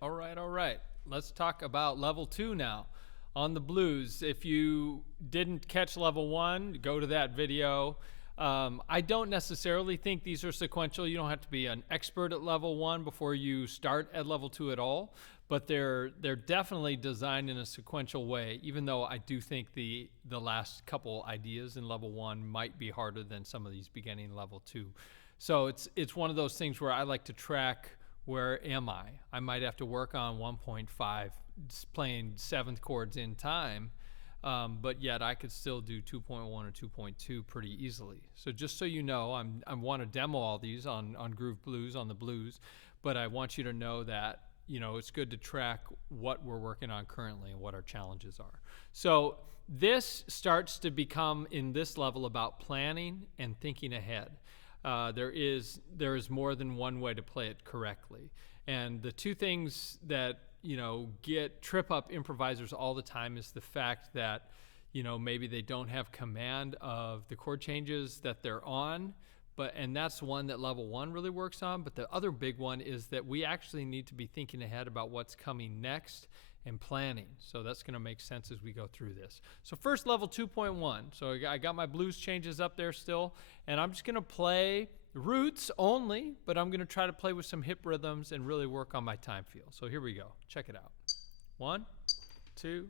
All right. Let's talk about level 2 now. On the blues, if you didn't catch level 1, go to that video. I don't necessarily think these are sequential. You don't have to be an expert at level 1 before you start at level 2 at all, but they're definitely designed in a sequential way, even though I do think the last couple ideas in level 1 might be harder than some of these beginning level 2. So it's one of those things where I like to track, where am I? I might have to work on 1.5, playing 7th chords in time, but yet I could still do 2.1 or 2.2 pretty easily. So just so you know, I want to demo all these on Groove Blues, on the blues, but I want you to know that, you know, it's good to track what we're working on currently and what our challenges are. So this starts to become, in this level, about planning and thinking ahead. There is more than one way to play it correctly. And the two things that, you know, trip up improvisers all the time is the fact that, you know, maybe they don't have command of the chord changes that they're on, and that's one that level 1 really works on. But the other big one is that we actually need to be thinking ahead about what's coming next and planning. So that's going to make sense as we go through this. So first, level 2.1. So I got my blues changes up there still, and I'm just going to play roots only, but I'm going to try to play with some hip rhythms and really work on my time feel. So here we go. Check it out. 1, 2,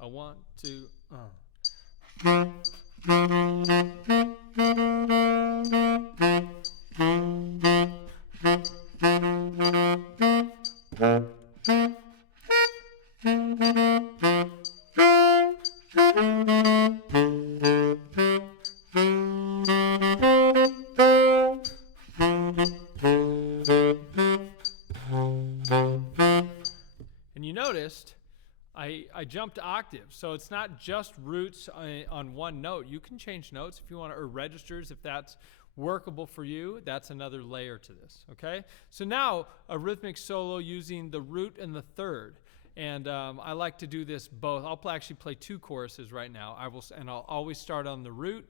a 1, 2, And you noticed I jumped octaves, so it's not just roots on one note. You can change notes if you want, or registers if that's workable for you. That's another layer to this, okay? So now a rhythmic solo using the root and the third. And I like to do this both. I'll actually play 2 choruses right now. I'll always start on the root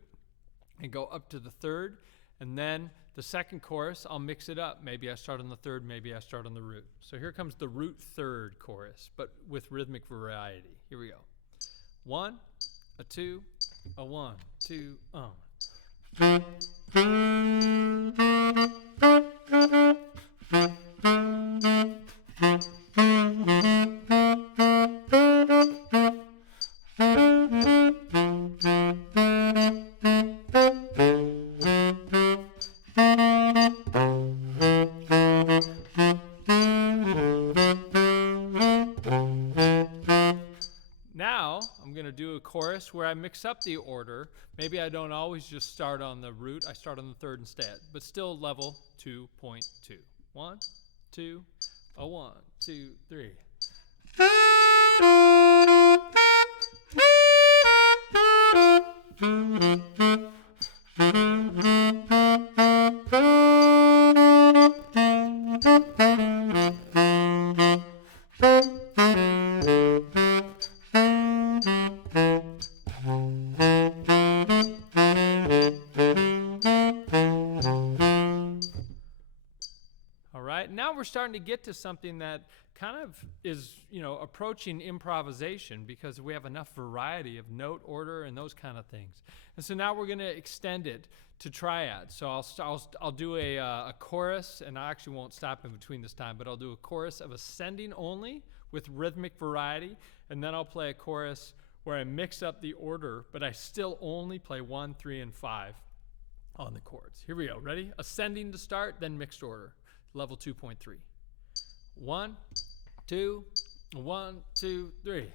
and go up to the third, and then the second chorus, I'll mix it up. Maybe I start on the third, maybe I start on the root. So here comes the root third chorus, but with rhythmic variety. Here we go. 1, a 2, a 1, 2, Now I'm going to do a chorus where I mix up the order. Maybe I don't always just start on the root. I start on the third instead, but still level 2.2. 1, 2, a 1, 2, 3. Now we're starting to get to something that kind of is, you know, approaching improvisation, because we have enough variety of note order and those kind of things. And so now we're going to extend it to triads. So I'll do a chorus, and I actually won't stop in between this time, but I'll do a chorus of ascending only with rhythmic variety, and then I'll play a chorus where I mix up the order, but I still only play 1, 3, and 5 on the chords. Here we go. Ready? Ascending to start, then mixed order. Level 2.3. 1, 2, 1, 2, 3.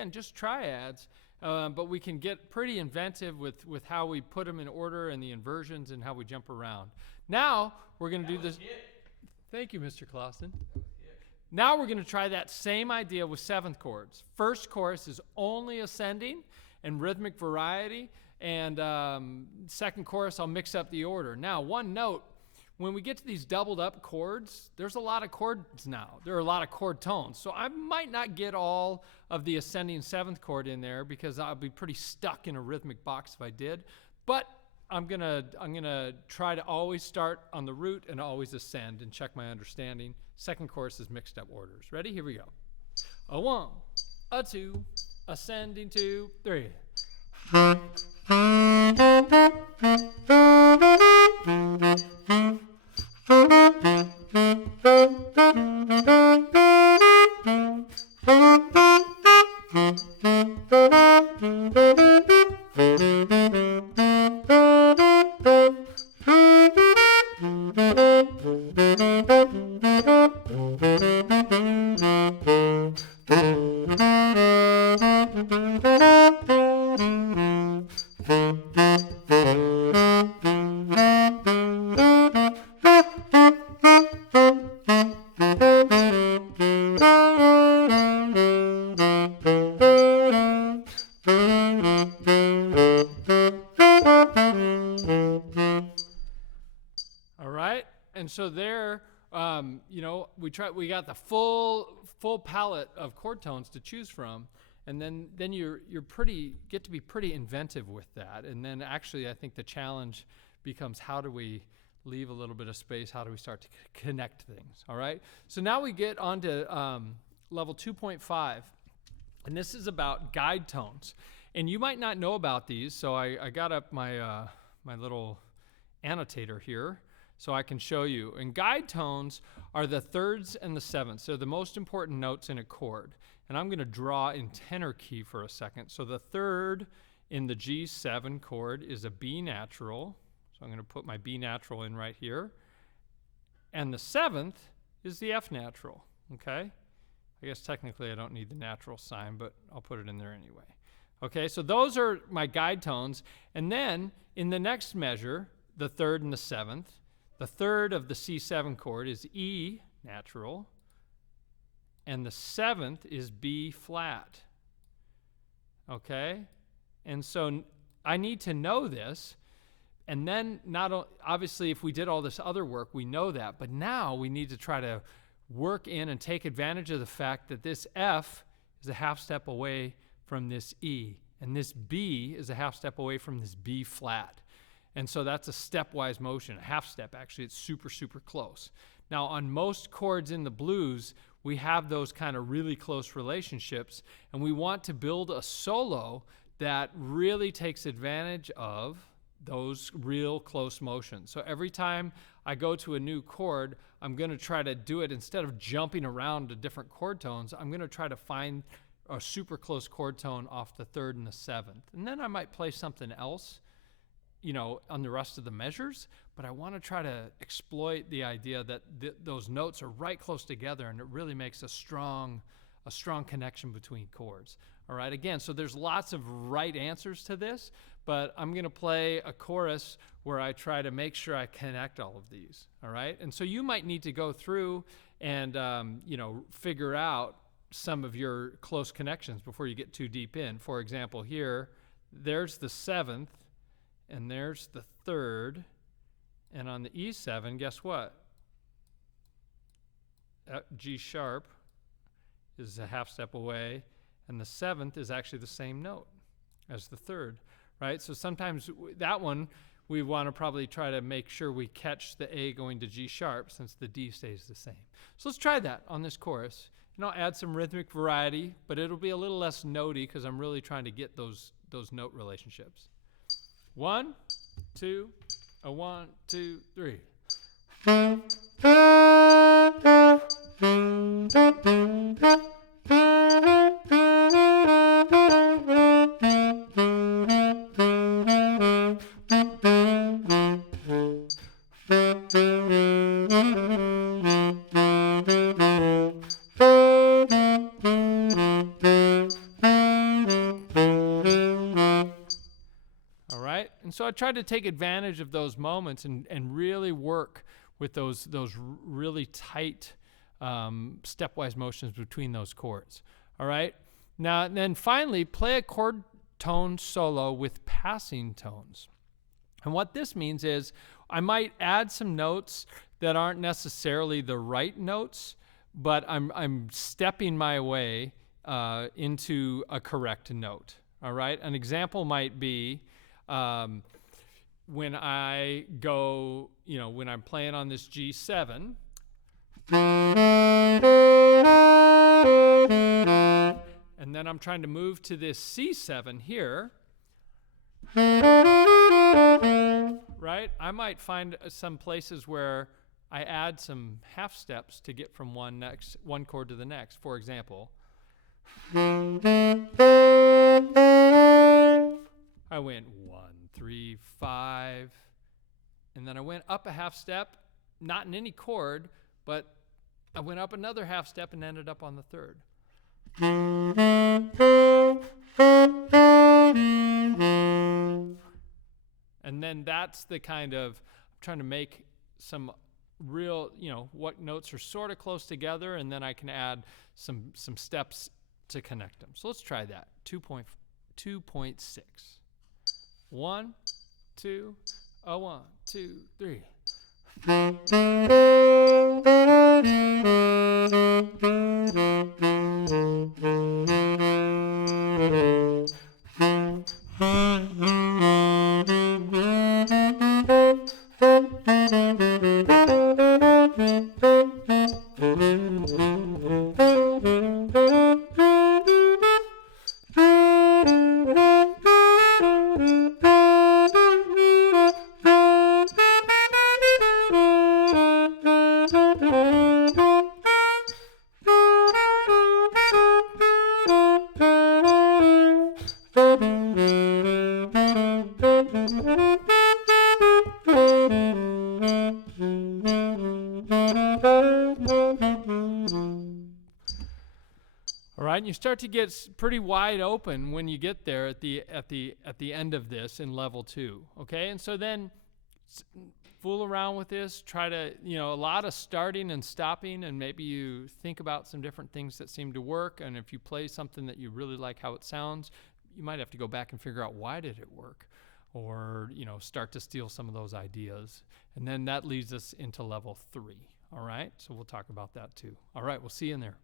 again, just triads, but we can get pretty inventive with how we put them in order and the inversions and how we jump around. Now we're going to do this. Thank you, Mr. Clausen. Now we're going to try that same idea with seventh chords. First chorus is only ascending and rhythmic variety, and second chorus I'll mix up the order. Now, one note, when we get to these doubled up chords, there's a lot of chords now. There are a lot of chord tones. So I might not get all of the ascending seventh chord in there because I'll be pretty stuck in a rhythmic box if I did. But I'm gonna try to always start on the root and always ascend and check my understanding. Second chorus is mixed up orders. Ready? Here we go. A 1, a 2, ascending 2, 3. And so there, we got the full palette of chord tones to choose from, and then you get to be pretty inventive with that. And then actually, I think the challenge becomes how do we leave a little bit of space? How do we start to connect things? All right. So now we get on to level 2.5, and this is about guide tones. And you might not know about these, so I got up my my little annotator here, so I can show you. And guide tones are the thirds and the sevenths. They're the most important notes in a chord. And I'm going to draw in tenor key for a second. So the third in the G7 chord is a B natural. So I'm going to put my B natural in right here. And the seventh is the F natural, okay? I guess technically I don't need the natural sign, but I'll put it in there anyway. Okay, so those are my guide tones. And then in the next measure, the third and the seventh, the third of the C7 chord is E natural, and the seventh is B flat. Okay? And so I need to know this, and then obviously if we did all this other work, we know that, but now we need to try to work in and take advantage of the fact that this F is a half step away from this E, and this B is a half step away from this B flat. And so that's a stepwise motion, a half step actually. It's super, super close. Now on most chords in the blues, we have those kind of really close relationships, and we want to build a solo that really takes advantage of those real close motions. So every time I go to a new chord, I'm going to try to do it instead of jumping around to different chord tones. I'm going to try to find a super close chord tone off the third and the seventh. And then I might play something else, on the rest of the measures, but I want to try to exploit the idea that those notes are right close together, and it really makes a strong connection between chords. All right, again, so there's lots of right answers to this, but I'm going to play a chorus where I try to make sure I connect all of these. All right, and so you might need to go through and figure out some of your close connections before you get too deep in. For example, here, there's the seventh, and there's the third, and on the E7, guess what? G sharp is a half step away, and the seventh is actually the same note as the third, right? So sometimes that one, we want to probably try to make sure we catch the A going to G sharp since the D stays the same. So let's try that on this chorus. And I'll add some rhythmic variety, but it'll be a little less notey because I'm really trying to get those note relationships. 1, 2, a 1, 2, 3. I try to take advantage of those moments and really work with those really tight stepwise motions between those chords. All right. Now, then finally, play a chord tone solo with passing tones. And what this means is I might add some notes that aren't necessarily the right notes, but I'm stepping my way into a correct note. All right. An example might be when I go, when I'm playing on this G7. And then I'm trying to move to this C7 here. Right? I might find some places where I add some half steps to get from one chord to the next. For example, I went 1, 3, 5, and then I went up a half step, not in any chord, but I went up another half step and ended up on the third. And then that's the kind of, I'm trying to make some real, what notes are sort of close together, and then I can add some steps to connect them. So let's try that. 2.6. 1, 2, 1, 2, 3. All right, and you start to get pretty wide open when you get there at the end of this in level 2. Okay, and so then fool around with this. Try to, a lot of starting and stopping, and maybe you think about some different things that seem to work. And if you play something that you really like how it sounds, you might have to go back and figure out why did it work, or start to steal some of those ideas. And then that leads us into level 3. All right, so we'll talk about that too. All right, we'll see you in there.